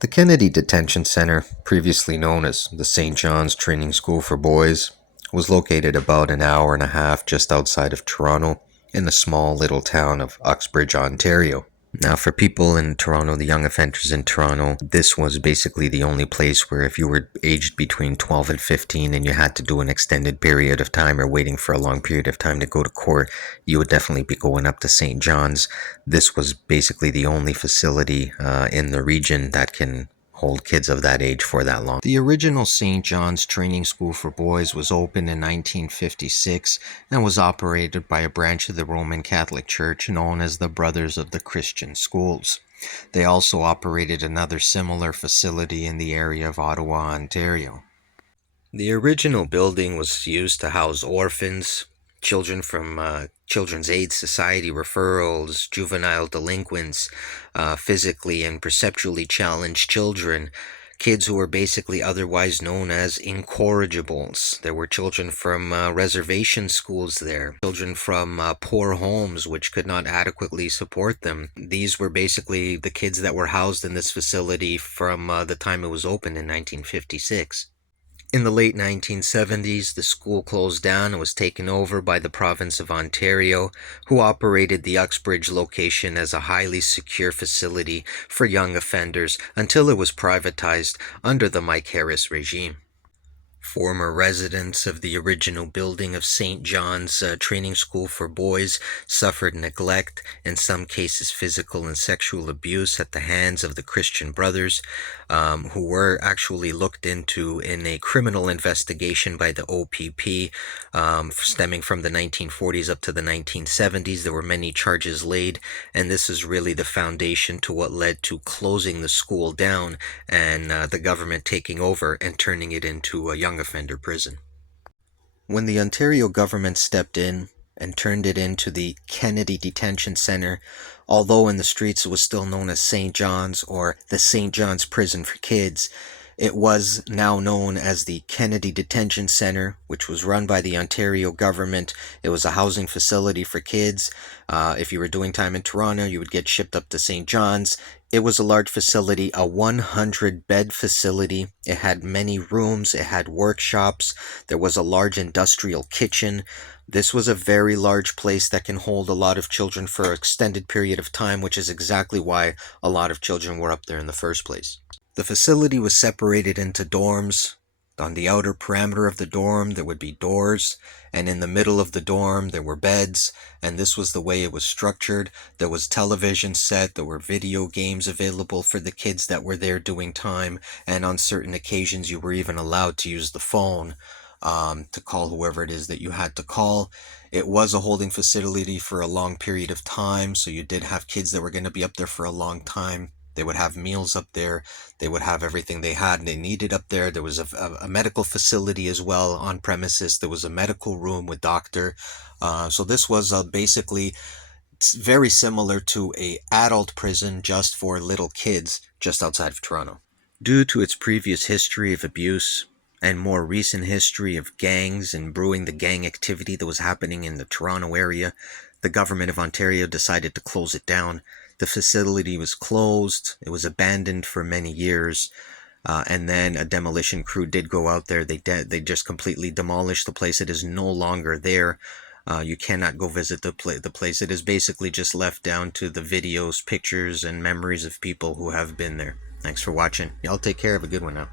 The Kennedy Detention Center, previously known as the St. John's Training School for Boys, was located about an hour and a half just outside of Toronto in the small little town of Uxbridge, Ontario. Now, for people in Toronto, the young offenders in Toronto, this was basically the only place where if you were aged between 12 and 15 and you had to do an extended period of time or waiting for a long period of time to go to court, you would definitely be going up to St. John's. This was basically the only facility in the region that can hold kids of that age for that long. The original St. John's Training School for Boys was opened in 1956 and was operated by a branch of the Roman Catholic Church known as the Brothers of the Christian Schools. They also operated another similar facility in the area of Ottawa, Ontario. The original building was used to house orphans, children from Children's Aid Society referrals, juvenile delinquents, physically and perceptually challenged children, kids who were basically otherwise known as incorrigibles. There were children from reservation schools there, children from poor homes which could not adequately support them. These were basically the kids that were housed in this facility from the time it was opened in 1956. In the late 1970s, the school closed down and was taken over by the province of Ontario, who operated the Uxbridge location as a highly secure facility for young offenders until it was privatized under the Mike Harris regime. Former residents of the original building of St. John's Training School for Boys suffered neglect, in some cases physical and sexual abuse at the hands of the Christian Brothers, who were actually looked into in a criminal investigation by the OPP, stemming from the 1940s up to the 1970s. There were many charges laid, and this is really the foundation to what led to closing the school down and the government taking over and turning it into a young offender prison. When the Ontario government stepped in and turned it into the Kennedy Detention Center, although in the streets it was still known as St. John's or the St. John's Prison for Kids, it was now known as the Kennedy Detention Center, which was run by the Ontario government. It was a housing facility for kids. If you were doing time in Toronto, you would get shipped up to St. John's. It was a large facility, a 100-bed facility. It had many rooms. It had workshops. There was a large industrial kitchen. This was a very large place that can hold a lot of children for an extended period of time, which is exactly why a lot of children were up there in the first place. The facility was separated into dorms. On the outer perimeter of the dorm, there would be doors, and in the middle of the dorm, there were beds, and this was the way it was structured. There was television set, there were video games available for the kids that were there doing time, and on certain occasions, you were even allowed to use the phone to call whoever it is that you had to call. It was a holding facility for a long period of time, so you did have kids that were going to be up there for a long time. They would have meals up there. They would have everything they had and they needed up there. There was a medical facility as well on premises. There was a medical room with doctor. So this was basically very similar to a adult prison just for little kids just outside of Toronto. Due to its previous history of abuse and more recent history of gangs and brewing the gang activity that was happening in the Toronto area, the government of Ontario decided to close it down. The facility was closed. It was abandoned for many years. And then a demolition crew did go out there. They just completely demolished the place. It is no longer there. You cannot go visit the place. It is basically just left down to the videos, pictures, and memories of people who have been there. Thanks for watching. Y'all take care. Have a good one now.